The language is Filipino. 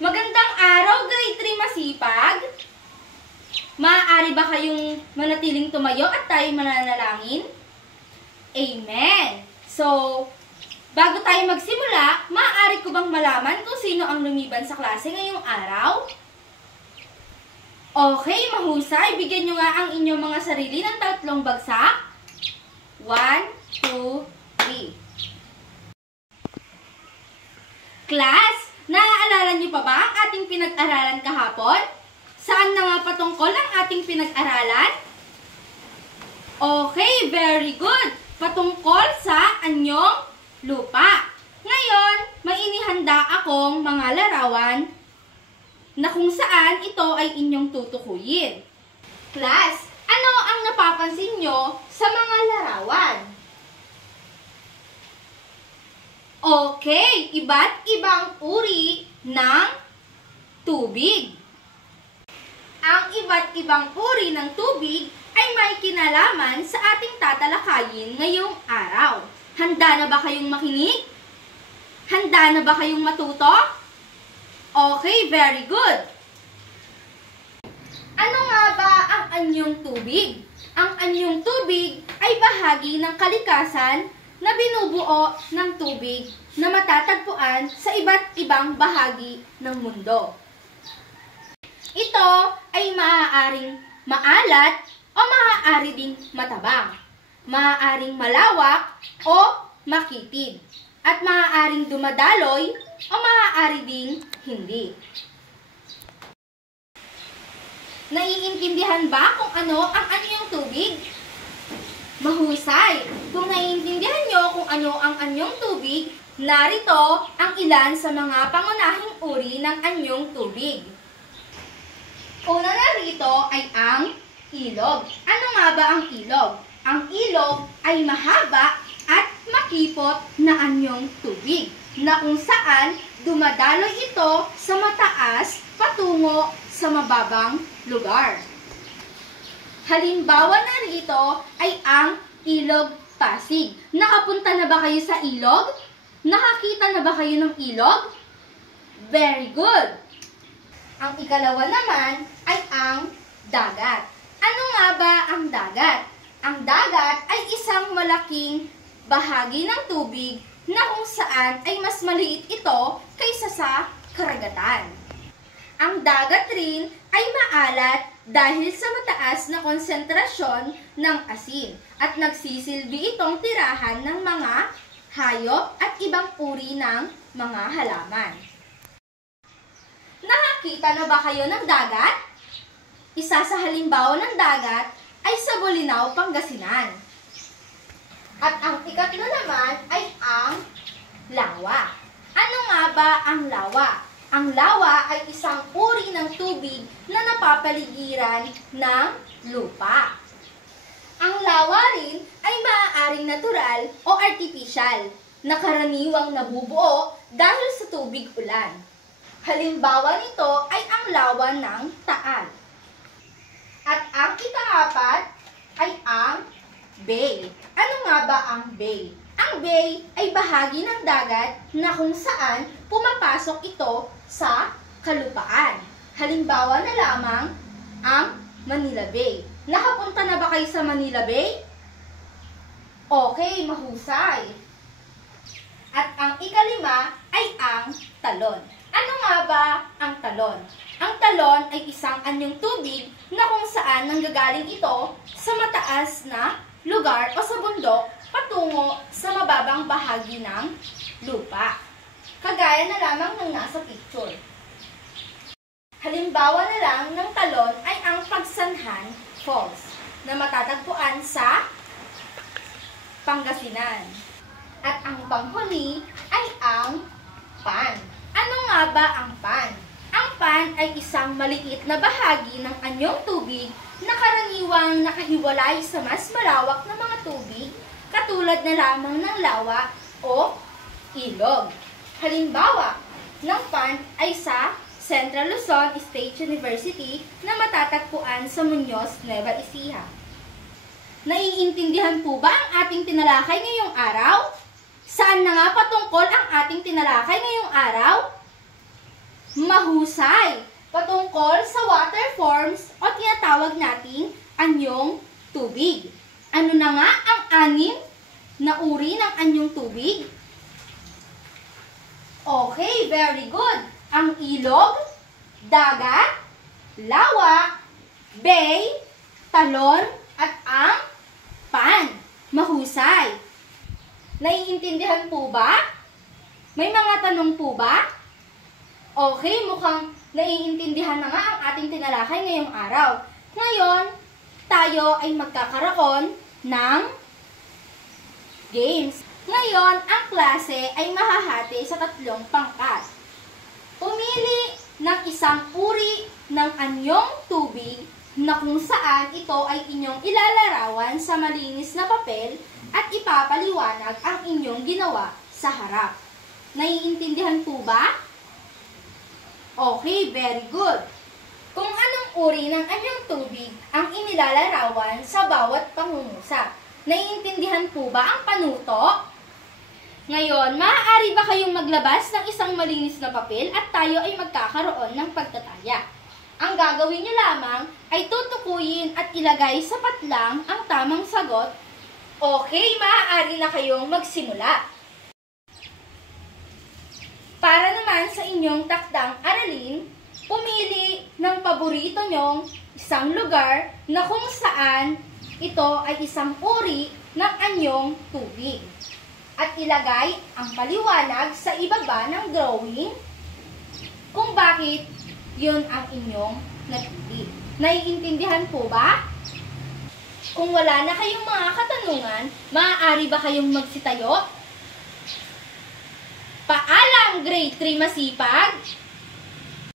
Magandang araw, grade 3 masipag. Maaari ba kayong manatiling tumayo at tayo mananalangin? Amen! So, bago tayo magsimula, maaari ko bang malaman kung sino ang lumiban sa klase ngayong araw? Okay, mahusay. Bigyan nyo nga ang inyong mga sarili ng 3 bagsak. 1, 2, 3. Class, naaalala niyo pa ba ang ating pinag-aralan kahapon? Saan na nga patungkol ang ating pinag-aralan? Okay, very good. Patungkol sa anyong lupa. Ngayon, may inihanda akong mga larawan na kung saan ito ay inyong tutukuyin. Class, ano ang napapansin nyo sa mga larawan? Okay, iba't ibang uri ng tubig. Ang iba't ibang uri ng tubig ay may kinalaman sa ating tatalakayin ngayong araw. Handa na ba kayong makinig? Handa na ba kayong matuto? Okay, very good. Ano nga ba ang anyong tubig? Ang anyong tubig ay bahagi ng kalikasan na binubuo ng tubig na matatagpuan sa iba't ibang bahagi ng mundo. Ito ay maaaring maalat o maaari ding matabang, maaaring malawak o makitid, at maaaring dumadaloy o maaari ding hindi. Naiintindihan ba kung ano ang anyong tubig? Mahusay! Kung naiintindihan nyo kung ano ang anyong tubig, narito ang ilan sa mga pangunahing uri ng anyong tubig. Una narito ay ang ilog. Ano nga ba ang ilog? Ang ilog ay mahaba at makipot na anyong tubig, na kung saan dumadaloy ito sa mataas patungo sa mababang lugar. Halimbawa narito ay ang Ilog Pasig. Nakapunta na ba kayo sa ilog? Nakakita na ba kayo ng ilog? Very good! Ang ikalawa naman ay ang dagat. Ano nga ba ang dagat? Ang dagat ay isang malaking bahagi ng tubig na kung saan ay mas maliit ito kaysa sa karagatan. Ang dagat rin ay maalat dahil sa mataas na konsentrasyon ng asin at nagsisilbi itong tirahan ng mga hayop at ibang uri ng mga halaman. Nakakita na ba kayo ng dagat? Isa sa halimbawa ng dagat ay sa Bolinao, Pangasinan. At ang ikatlo naman ay ang lawa. Ano nga ba ang lawa? Ang lawa ay isang uri ng tubig na napapaligiran ng lupa. Ang lawa rin ay maaaring natural o artificial na karaniwang nabubuo dahil sa tubig ulan. Halimbawa nito ay ang lawa ng Taal. At ang ikaapat ay ang bay. Ano nga ba ang bay? Ang bay ay bahagi ng dagat na kung saan pumapasok ito sa kalupaan. Halimbawa na lamang ang Manila Bay. Nakapunta na ba kayo sa Manila Bay? Okay, mahusay. At ang ikalima ay ang talon. Ano nga ba ang talon? Ang talon ay isang anyong tubig na kung saan nanggagaling ito sa mataas na lugar o sa bundok patungo sa mababang bahagi ng lupa. Kagaya na lamang ng nasa picture. Halimbawa na lang ng talon ay ang Pagsanhan Falls na matatagpuan sa Pangasinan. At ang panghuli ay ang pan. Ano nga ba ang pan? Ang pan ay isang maliit na bahagi ng anyong tubig na karaniwang nakahiwalay sa mas malawak na mga tubig katulad na lamang ng lawa o ilog. Halimbawa ng pan ay sa Central Luzon State University na matatagpuan sa Muñoz, Nueva Ecija. Naiintindihan po ba ang ating tinalakay ngayong araw? Saan na nga patungkol ang ating tinalakay ngayong araw? mahusay patungkol sa water forms o tinatawag nating anyong tubig. Ano na nga ang anim na uri ng anyong tubig? Okay, very good. Ang ilog, dagat, lawa, bay, talon, at ang pan. Mahusay. Naiintindihan po ba? May mga tanong po ba? Okay, mukhang naiintindihan na nga ang ating tinalakay ngayong araw. Ngayon, tayo ay magkakaroon ng games. Ngayon, ang klase ay mahahati sa 3 pangkat. Pumili ng isang uri ng anyong tubig na kung saan ito ay inyong ilalarawan sa malinis na papel at ipapaliwanag ang inyong ginawa sa harap. Naiintindihan po ba? Okay, very good. Kung anong uri ng anyong tubig ang inilalarawan sa bawat pangungusap. Naiintindihan po ba ang panuto? Ngayon, maaari ba kayong maglabas ng isang malinis na papel at tayo ay magkakaroon ng pagtataya? Ang gagawin nyo lamang ay tutukuyin at ilagay sa patlang ang tamang sagot. Okay, maaari na kayong magsimula. Para naman sa inyong takdang aralin, pumili ng paborito nyong isang lugar na kung saan ito ay isang uri ng anyong tubig. At ilagay ang paliwanag sa ibaba ng drawing kung bakit yun ang inyong napili. Naiintindihan po ba? Kung wala na kayong mga katanungan, maaari ba kayong magsitayo? Paalam, grade 3 masipag!